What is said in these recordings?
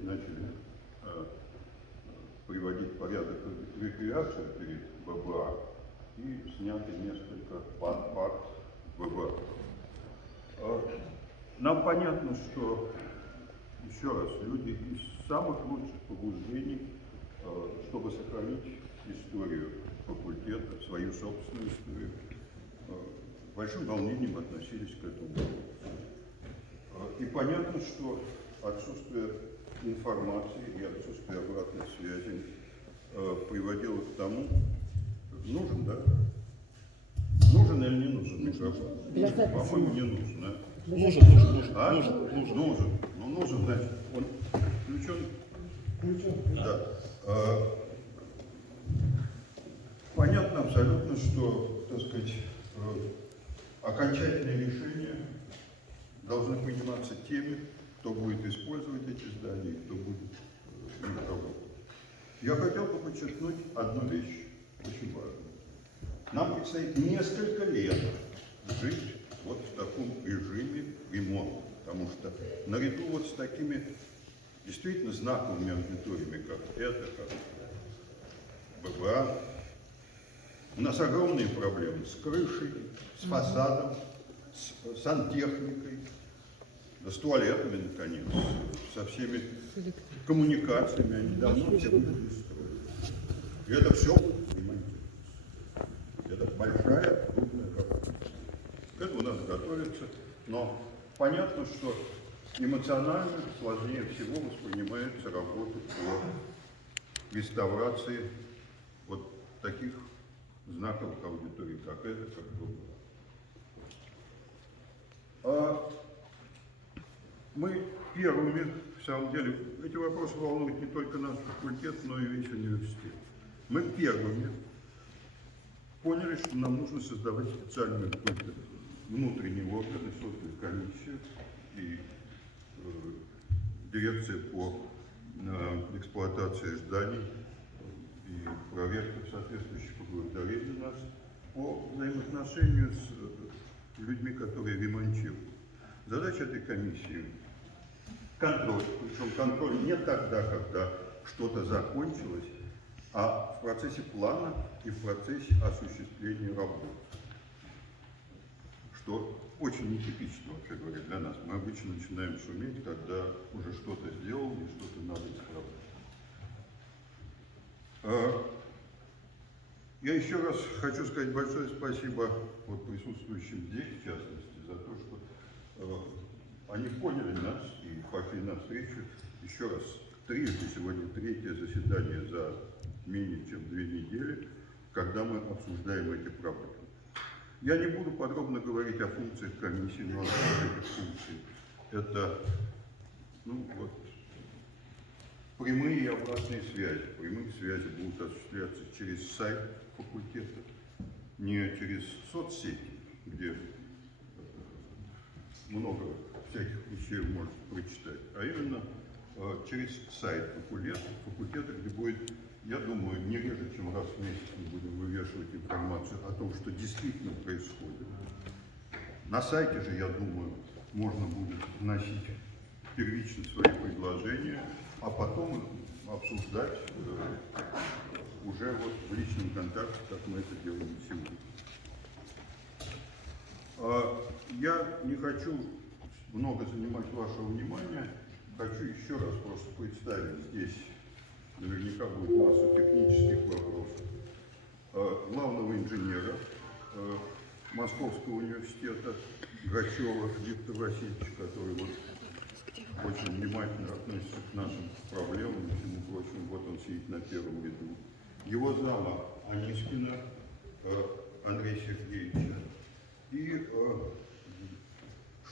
начали приводить в порядок рекреацию перед ББА и сняты несколько панпарт ББА. Нам понятно, что, еще раз, люди из самых лучших побуждений, чтобы сохранить историю факультета, свою собственную историю, с большим волнением относились к этому вопросу. И понятно, что отсутствие информации и отсутствие обратной связи приводило к тому, нужен, да? Нужен или не нужен микрофон? По-моему, не нужен, да? Нужен. Нужен. Ну, нужен, значит, он включен? Включен. Да. Понятно абсолютно, что, так сказать, окончательные решения должны приниматься теми, кто будет использовать эти здания, кто будет их работать. Я хотел бы подчеркнуть одну вещь, очень важную. Нам предстоит несколько лет жить вот в таком режиме ремонта, потому что наряду вот с такими действительно знаковыми аудиториями, как это, как ББА, у нас огромные проблемы с крышей, с фасадом, с сантехникой, да с туалетами, наконец, со всеми коммуникациями, они давно все были строены. И это все ремонтируется. Это большая, крупная работа. К этому надо готовиться, но понятно, что эмоционально сложнее всего воспринимается работа по реставрации вот таких знаковых аудиторий, как это, как ББА. Мы первыми, в самом деле, эти вопросы волнуют не только наш факультет, но и весь университет. Мы первыми поняли, что нам нужно создавать специальные внутренние органы, создали комиссию и дирекция по эксплуатации зданий и проверка соответствующих поблагодарили нас по взаимоотношению с людьми, которые ремонтируют. Задача этой комиссии – контроль. Причем контроль не тогда, когда что-то закончилось, а в процессе плана и в процессе осуществления работ. Что очень нетипично, вообще говоря, для нас. Мы обычно начинаем шуметь, когда уже что-то сделали и что-то надо исправлять. Я еще раз хочу сказать большое спасибо вот присутствующим здесь, в частности, за то, что они поняли нас и пошли навстречу. Еще раз, сегодня третье заседание за менее чем 2 недели, когда мы обсуждаем эти проблемы. Я не буду подробно говорить о функциях комиссии, но одна из этих функций – это прямые и обратные связи. Прямые связи будут осуществляться через сайт факультета, не через соцсети, где много всяких вещей вы можете прочитать, а именно через сайт факультета, где будет, я думаю, не реже, чем раз в месяц мы будем вывешивать информацию о том, что действительно происходит. На сайте же, я думаю, можно будет вносить первично свои предложения, а потом обсуждать уже вот в личном контакте, как мы это делаем сегодня. Я не хочу много занимать вашего внимания, хочу еще раз просто представить здесь, наверняка будет масса технических вопросов, главного инженера Московского университета Гачева Виктора Васильевича, который вот очень внимательно относится к нашим проблемам, и всему прочему, вот он сидит на первом ряду. Его зама Анискина Андрея Сергеевича и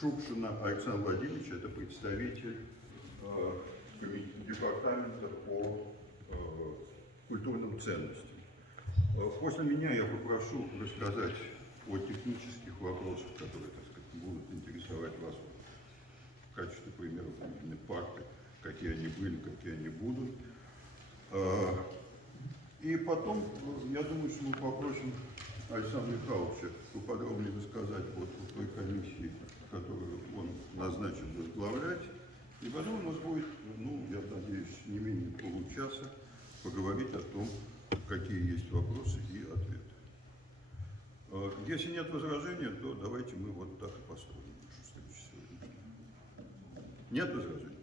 Шукшина Александр Владимирович, это представитель департамента по культурным ценностям. После меня я попрошу рассказать о технических вопросах, которые, так сказать, будут интересовать вас в качестве примеров именно парка, какие они были, какие они будут. И потом, я думаю, что мы попросим Александра Михайловича поподробнее рассказать вот о той комиссии, которую он назначил возглавлять, И потом у нас будет, ну, я надеюсь, не менее получаса поговорить о том, какие есть вопросы и ответы. Если нет возражения, то давайте мы вот так и поступим. Нет возражений?